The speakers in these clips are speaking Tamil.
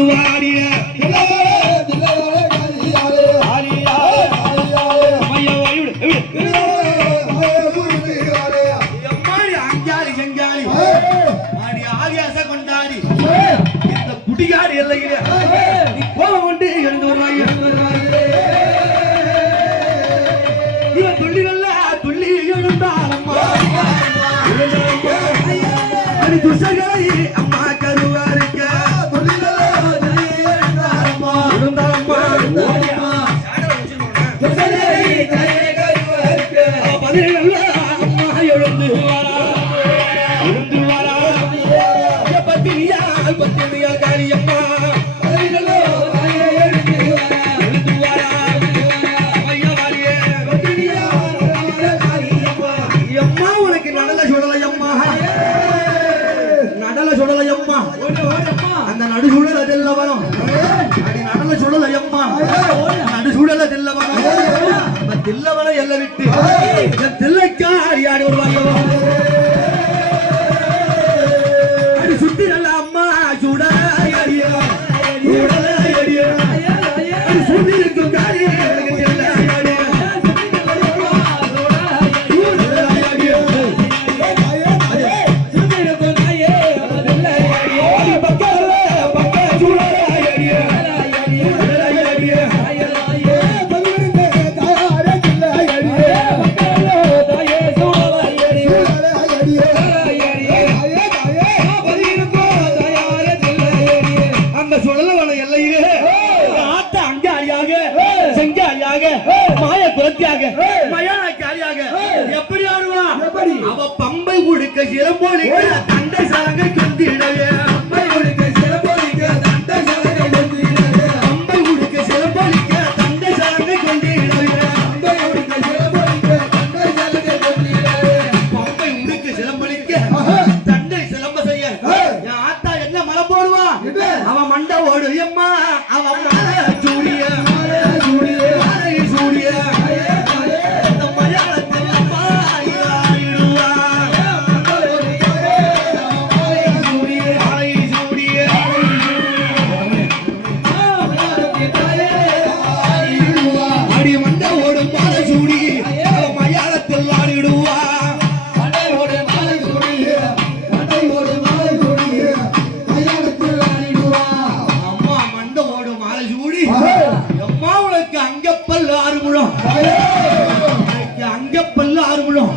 கணக்கு வாடிய குடிகாரி இல்லையே நீ கோபம் கொண்டு எழுந்து வருவாங்க இவன் துள்ளிகள்ல துள்ளி எழுந்தாரம்மா துசகரை தில்லவன எல்லை விட்டு தில்லைக்கா அடியாடி ஒரு வந்தவன் போலிக்கு பல்லு ஆறு விழும்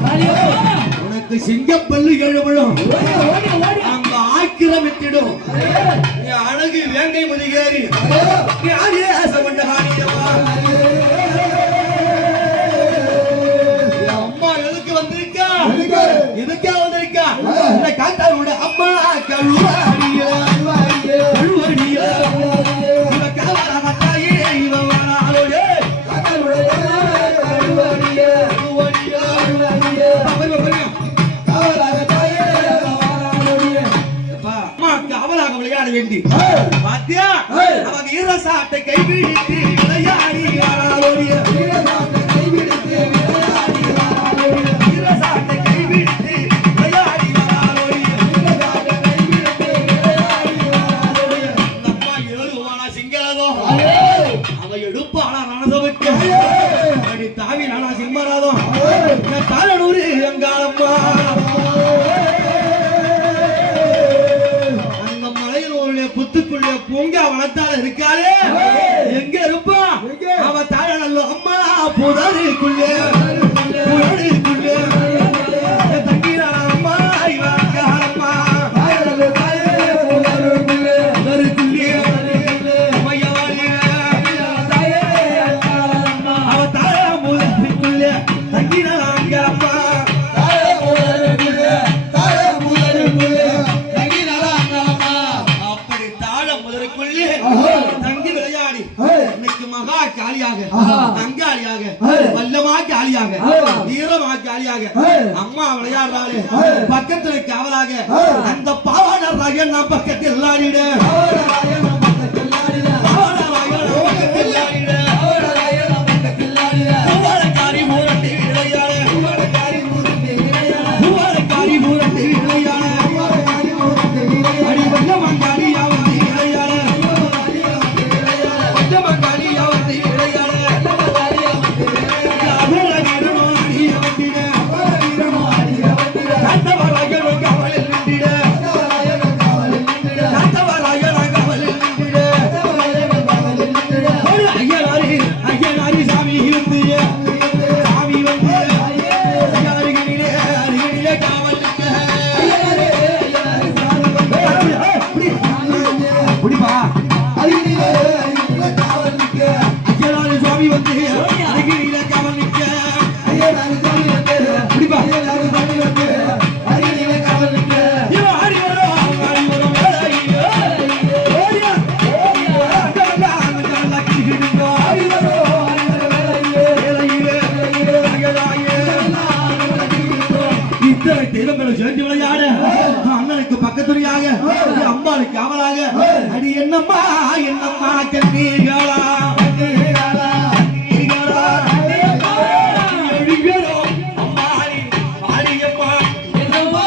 உனக்கு சிங்கப்பல்லு ஏழு விழும் அங்க ஆக்கிரமித்திடும். நீ அழகு வேங்கை முதிகேறி. நீ ஆகிய ஆசைப்பட்ட காணியமா அம்மா எதுக்கு வந்திருக்கா? எதுக்கா? வந்திருக்கா? அம்மா கழுவா. கொஞ்சம் அவளாக விளையாட வேண்டி. பாத்தியா? அவங்க இரசாட்டை கைவிழித்து விளையாடி வாழாலோடிய இரசாட்டை கைவிழித்து விளையாடி வாழாலோடிய இரசாட்டை கைவிழித்து தாவி நானா சிம்மராதோ தாளனூர் எங்காலம்மா நம்முடைய பூங்கா வனத்தால இருக்காளே. எங்க இருப்பான் அவ தாழ நல்ல அம்மா புதருக்குள்ளே. புதருக்குள்ளே. தங்கினா தங்காளியாக வல்லமாக்கி ஆளியாக வீரமாக்கி ஆளியாக அம்மா விளையாடுறாளே பக்கத்துல காவலாக அந்த பாவாடர் ராஜன் பக்கத்தில் ஆடிடு திருமணம் சேர்ந்து விளையாட. அண்ணனுக்கு பக்கத்துறையாக அம்மாளுக்கு அவளாக. அது என்னம்மா என்னம்மா கண்ணீர்களா அம்மா அம்மா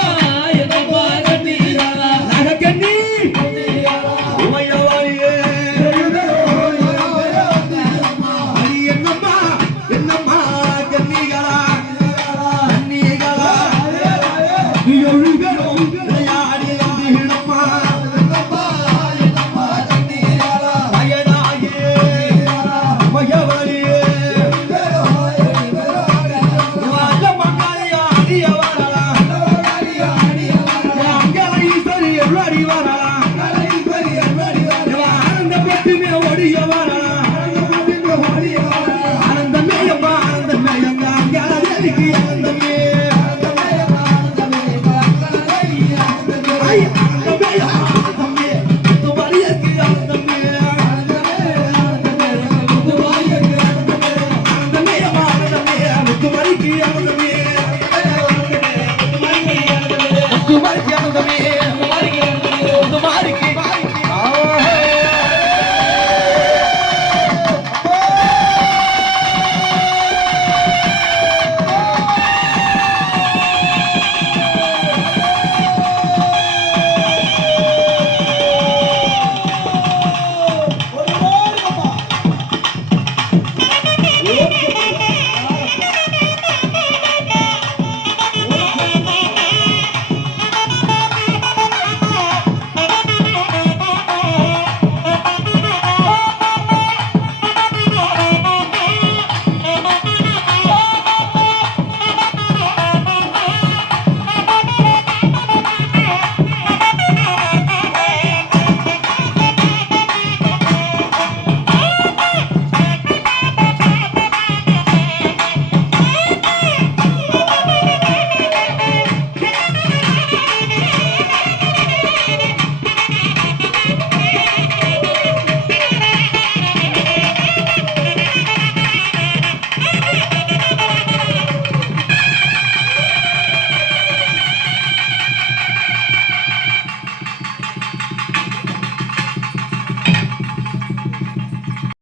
y